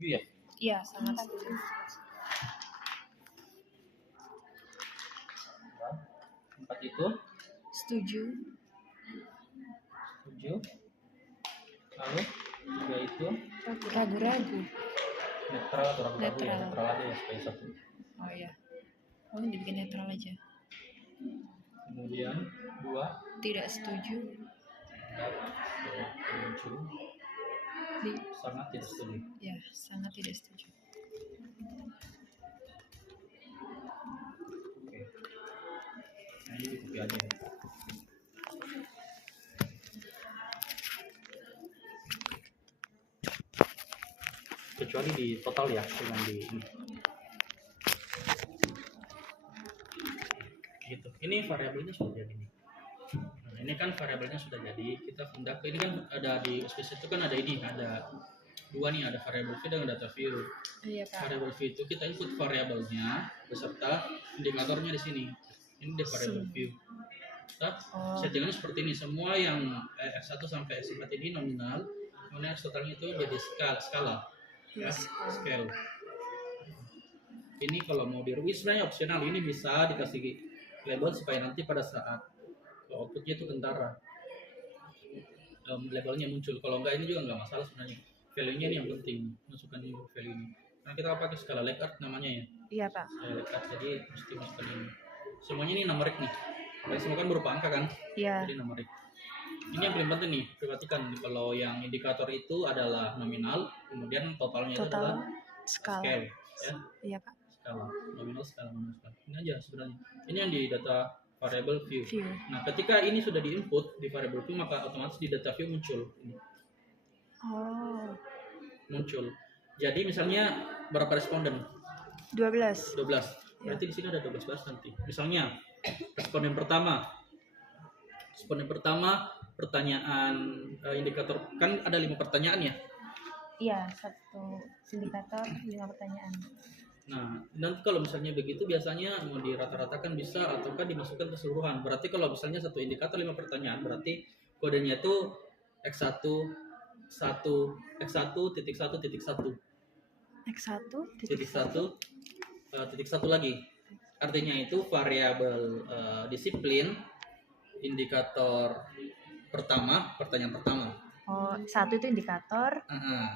Iya. Iya, sangat setuju. Empat itu Setuju. setuju. Lalu tiga itu Ragu-ragu. netral atau ragu-ragu ya, Netral. netral aja ya supaya satu. Oh iya. Oh, dibikin netral aja. Kemudian dua Tidak setuju. setuju. Sangat tidak setuju. Ya, sangat tidak setuju. Oke. Nah, ini dikopi aja ya. Kecuali di total ya, dengan di ini. Gitu. Ini variabelnya sudah jadi nih. Nah, ini kan variabelnya sudah jadi. Kita hendak ini kan ada di space itu kan ada ini, ada dua nih, ada variabel v dan data view. Iya, Pak. Variabel v itu kita input variabelnya beserta indikatornya di sini. Ini di variabel view. Kita settingannya seperti ini. Semua yang x1 sampai x4 ini nominal, kemudian x totalnya itu jadi skala. Ya, scale. Ini kalau mau dirubah sebenarnya opsional, ini bisa dikasih label supaya nanti pada saat outputnya itu kentara labelnya muncul. Kalau enggak ini juga enggak masalah sebenarnya. Value-nya ini yang penting, masukkan ini value ini. Nah, kita pakai skala Likert namanya ya. Iya, Pak. Skala Likert, jadi mesti masukkan ini. Semuanya ini numerik nih. Kayak semua kan berupa angka kan? Iya. Jadi numerik. Ini yang paling penting nih, perhatikan kalau yang indikator itu adalah nominal, kemudian totalnya itu adalah scale, ya. Iya, Pak. Skala, nominal skala. Ini aja sebenarnya. Ini yang di data variable view. Nah, ketika ini sudah diinput di variable view, maka otomatis di data view muncul. Oh. Muncul. Jadi misalnya berapa responden? 12. 12. Berarti di sini ada 12 baris nanti. Misalnya responden pertama. Pertanyaan indikator kan ada 5 pertanyaan ya? Iya, satu indikator 5 pertanyaan. Nah, nanti kalau misalnya begitu biasanya mau dirata-ratakan bisa ataukah dimasukkan keseluruhan. Berarti kalau misalnya satu indikator 5 pertanyaan, berarti kodenya itu x1 titik 1 titik 1 titik 1 lagi. Artinya itu variabel disiplin indikator pertanyaan pertama. Oh, satu itu indikator.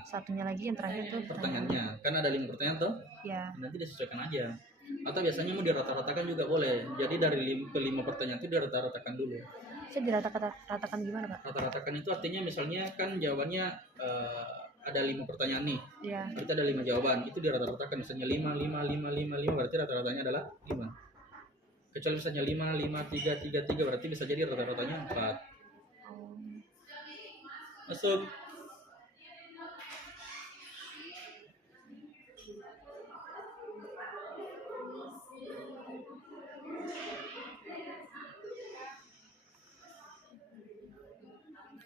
Satunya lagi yang terakhir itu pertanyaannya. Kan ada 5 pertanyaan tuh? Ya. Nanti disesuaikan aja. Atau biasanya mau dirata-ratakan juga boleh. Jadi dari ke 5 pertanyaan itu dirata-ratakan dulu. Saya dirata-ratakan gimana, Pak? Rata-ratakan itu artinya misalnya kan jawabannya ada 5 pertanyaan nih. Iya. Berarti ada 5 jawaban. Itu dirata-ratakan misalnya 5 berarti rata-ratanya adalah 5. Kecuali misalnya 5 3 berarti bisa jadi rata-ratanya 4. Masuk.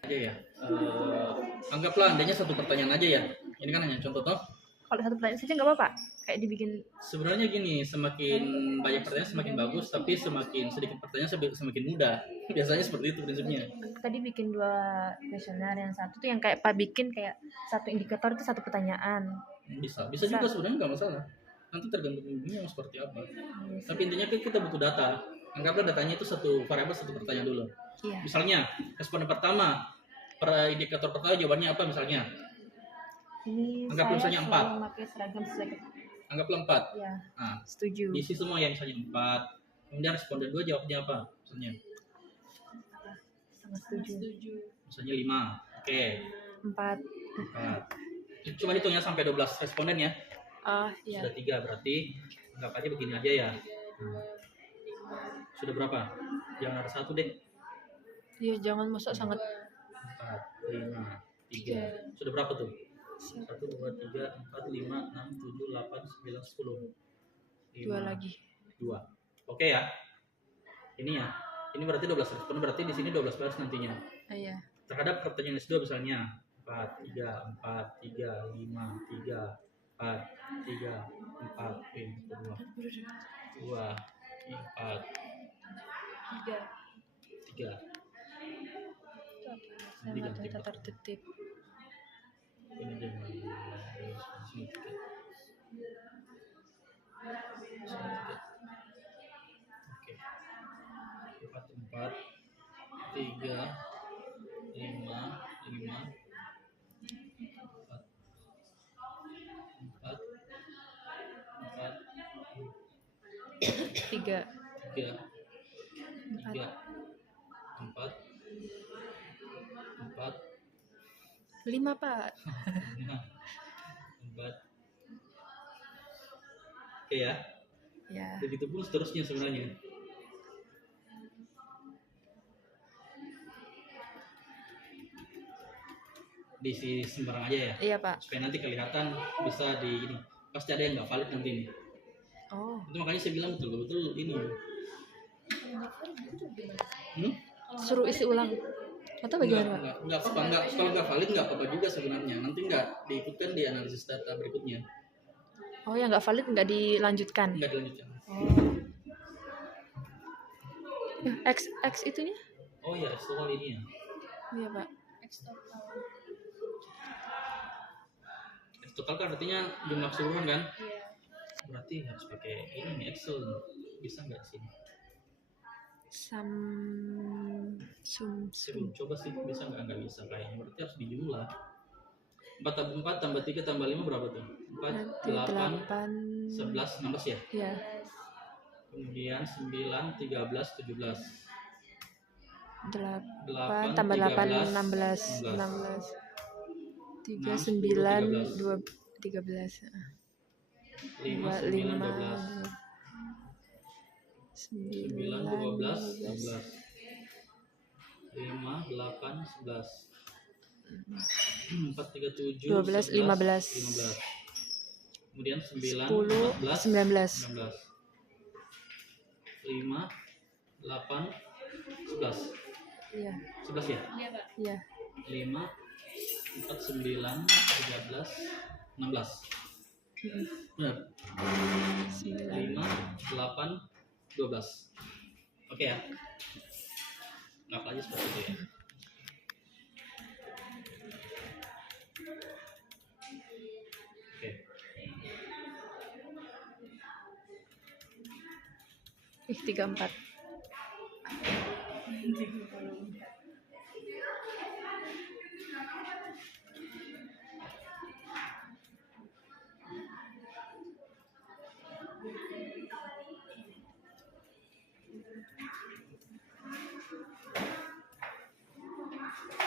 Aja ya. Anggaplah andainya satu pertanyaan aja ya. Ini kan hanya contoh toh. Kalau satu pertanyaan saja nggak apa-apa, kayak dibikin. Sebenarnya gini, semakin banyak pertanyaan semakin bagus, tapi semakin sedikit pertanyaan semakin mudah. Biasanya seperti itu prinsipnya. Tadi bikin 2 kuesioner, yang satu tuh yang kayak Pak bikin kayak satu indikator itu satu pertanyaan. Bisa juga sebenarnya nggak masalah. Nanti tergantung ilmunya mau seperti apa. Tapi intinya kita butuh data. Anggaplah datanya itu satu variabel satu pertanyaan dulu. Iya. Misalnya responden pertama, indikator pertama jawabannya apa misalnya? Ini anggaplah misalnya 4. Memakai seragam sesuai. Anggaplah 4. Ya. Nah, setuju. Diisi semua ya misalnya 4. Kemudian responden 2 jawabnya apa? Misalnya. Sangat setuju. Misalnya 5. Oke. 4. Cuma hitungnya sampai 12 responden ya. Iya. Sudah 3 berarti anggap aja begini aja ya. Sudah berapa? Jangan ada 1 deh. Iya, jangan masak sangat. 4, 5, 3. Sudah berapa tuh? 1, 2, 3, 4, 5, 6, 7, 8, 9, 10. 2 lagi. 2. Oke ya. Ini ya. Ini berarti 12 respon, berarti di sini 12 baris nantinya. Iya. Terhadap pertanyaan S2 misalnya 4, 3, 4, 3, 5, 3, 4, 3, 4, 2, 4, 3. Saya nggak tahu tata tertib. Ini dia. 5, 4, 3, 3, 4, 5 Pak. 4. Oke ya. Ya. Begitu pun seterusnya sebenarnya. Diisi sembarang aja ya. Iya Pak. Supaya nanti kelihatan bisa di ini. Pasti ada yang nggak valid nanti nih. Oh. Itu makanya saya bilang betul-betul ini. Suruh isi ulang. Atau bagaimana Pak? Kalau nggak valid nggak apa-apa juga sebenarnya. Nanti nggak diikutkan di analisis data berikutnya. Oh, yang nggak valid nggak dilanjutkan. Nggak dilanjutkan. Oh. X itunya? Oh ya, soal ini ya. Iya Pak. X total kan artinya jumlah keseluruhan kan? Iya. Berarti harus pakai ini nih, Excel. Bisa nggak sih? Coba sih bisa nggak bisa kayaknya. Berarti harus dijumlah. 4 tambah 4 tambah 3 tambah 5 berapa tuh? 4, 8, 11, 16 ya? Iya. Kemudian 9, 13, 17. 8 tambah 8, 16. 3, 9, 2, 13. 5, 9, 12. 9, 12, 16. 5, 8, 11. 4, 3, 7, 12, 15. Kemudian 9, 10, 14, 19. 19. 5, 8, 11. Iya. 11 ya? Iya Pak. Iya. 5, 4, 9, 13, 16. Benar. 5, 8, 12. Oke ya. Nggak aja seperti itu ya. Oke. Ih, 34.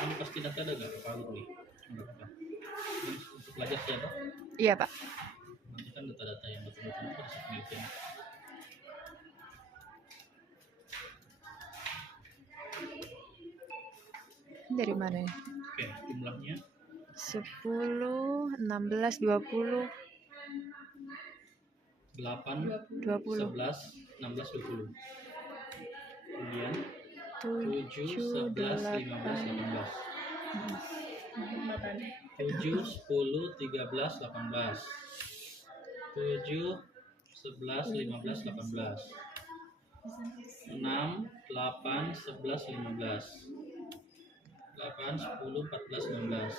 Kamu pasti data ada nggak valid nih? Untuk pelajar siapa? Iya Pak. Nanti kan data-data yang betul-betul itu harus penelitian. Dari mana ya? Oke, jumlahnya 10, 16, 20, 8, 20. 11, 16, 20. Kemudian 7, 7, 11, 15, 18. 7, 10, 13, 18. 7, 11, 15, 18. 6, 8, 11, 15. 8, 10, 14, 16.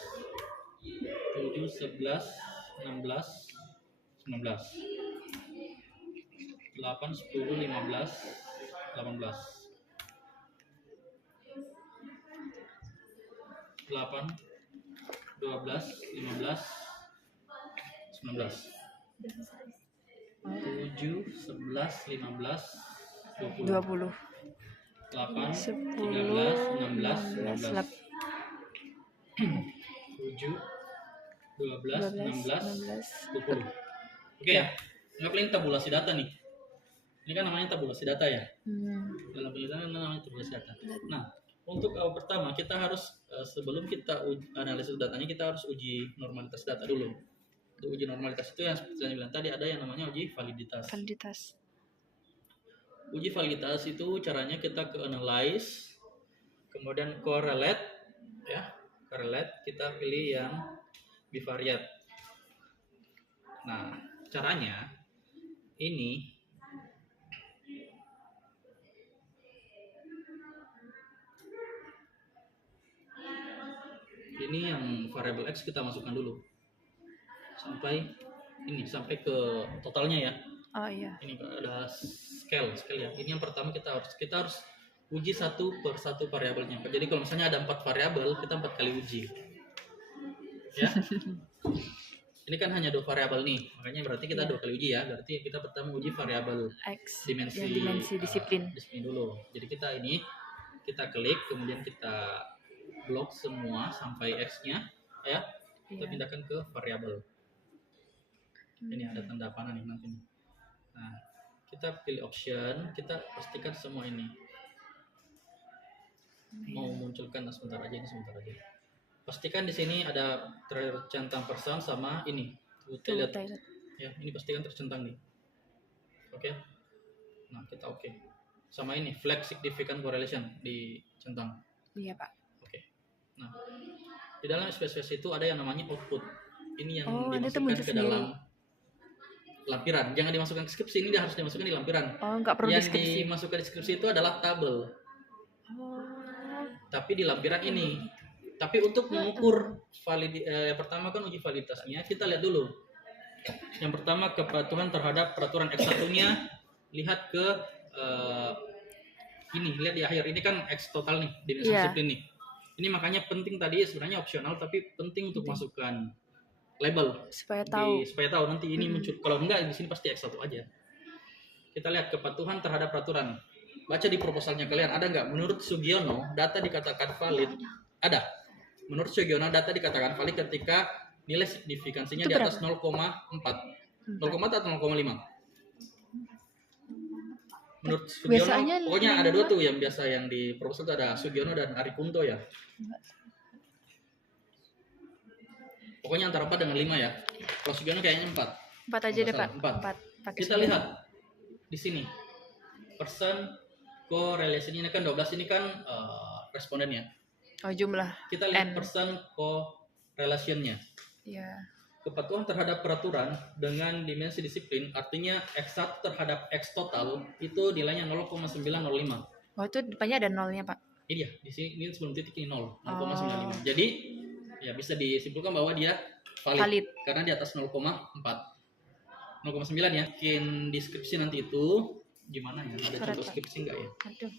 7, 11, 16, 19. 8, 10, 15, 18. 8, 12, 15, 19. 7, 11, 15, 20. 20. 8, 10, 13, 16, 16, 7, 12, 16, 16. 20. Oke ya, nggak paling tabulasi data nih. Ini kan namanya tabulasi data ya. Dalam penelitian namanya tabulasi data. Nah, untuk pertama kita harus sebelum kita analisis datanya kita harus uji normalitas data dulu. Untuk uji normalitas itu yang seperti saya bilang tadi ada yang namanya uji validitas. Uji validitas itu caranya kita ke analyze, kemudian correlate, ya, correlate kita pilih yang bivariate. Nah, caranya ini yang variable X kita masukkan dulu sampai ke totalnya ya. Oh iya. Ini ada scale ya. Ini yang pertama kita harus uji satu per satu variabelnya. Jadi kalau misalnya ada 4 variabel, kita 4 kali uji. Ya. Ini kan hanya 2 variabel nih, makanya berarti kita 2 kali uji ya. Berarti kita pertama uji variabel X dimensi, yang dimensi disiplin. disiplin dulu. Jadi kita klik, kemudian kita blok semua sampai X-nya, ya. Kita pindahkan ke variabel. Ini ada tanda panah nih nanti. Nah, kita pilih option, kita pastikan semua ini. Mau munculkan sebentar aja, ini sebentar aja. Pastikan di sini ada tercentang person sama ini toilet. Ya, ini pastikan tercentang nih. Oke. Nah, kita oke. Sama ini flag significant correlation dicentang. Iya, Pak. Oke. Nah, di dalam SPSS itu ada yang namanya output. Ini yang ada dimasukkan ke sendiri. dalam lampiran. Jangan dimasukkan ke skripsi, ini harus dimasukkan di lampiran. Oh, nggak perlu yang deskripsi. dimasukkan di skripsi itu adalah tabel. Tapi di lampiran ini. Tapi untuk mengukur yang pertama kan uji validitasnya, kita lihat dulu. Yang pertama kepatuhan terhadap peraturan X1-nya, lihat ke ini, lihat di akhir. Ini kan X total nih, dimensi disiplin nih. Ini makanya penting tadi, sebenarnya opsional tapi penting untuk masukkan label supaya tahu nanti ini muncul. Kalau enggak di sini pasti X1 aja. Kita lihat kepatuhan terhadap peraturan. Baca di proposalnya kalian, ada nggak? Menurut Sugiono, data dikatakan valid. Ada. Menurut Sugiono, data dikatakan valid ketika nilai signifikansinya di atas 0,4. 0,4 atau 0,5? Menurut Sugiono, pokoknya ada 2 tuh yang biasa yang di proposal itu ada Sugiono dan Arikunto ya. Pokoknya antara 4 dengan 5 ya. Kalau Sugiono kayaknya 4. 4 aja deh, Pak. 4. Kita lihat di sini. Person correlation ini kan 12, ini kan respondennya. Oh, jumlah. Kita lihat person correlation-nya. Iya. Kepatuhan terhadap peraturan dengan dimensi disiplin, artinya X1 terhadap X total itu nilainya 0,905. Oh, itu depannya ada nolnya, Pak. Iya, di sini ini sebelum titik ini 0,95. Jadi ya bisa disimpulkan bahwa dia valid. Karena di atas 0,4. 0,9 ya. Mungkin deskripsi nanti itu gimana ya? Ada contoh skripsi enggak ya? Aduh.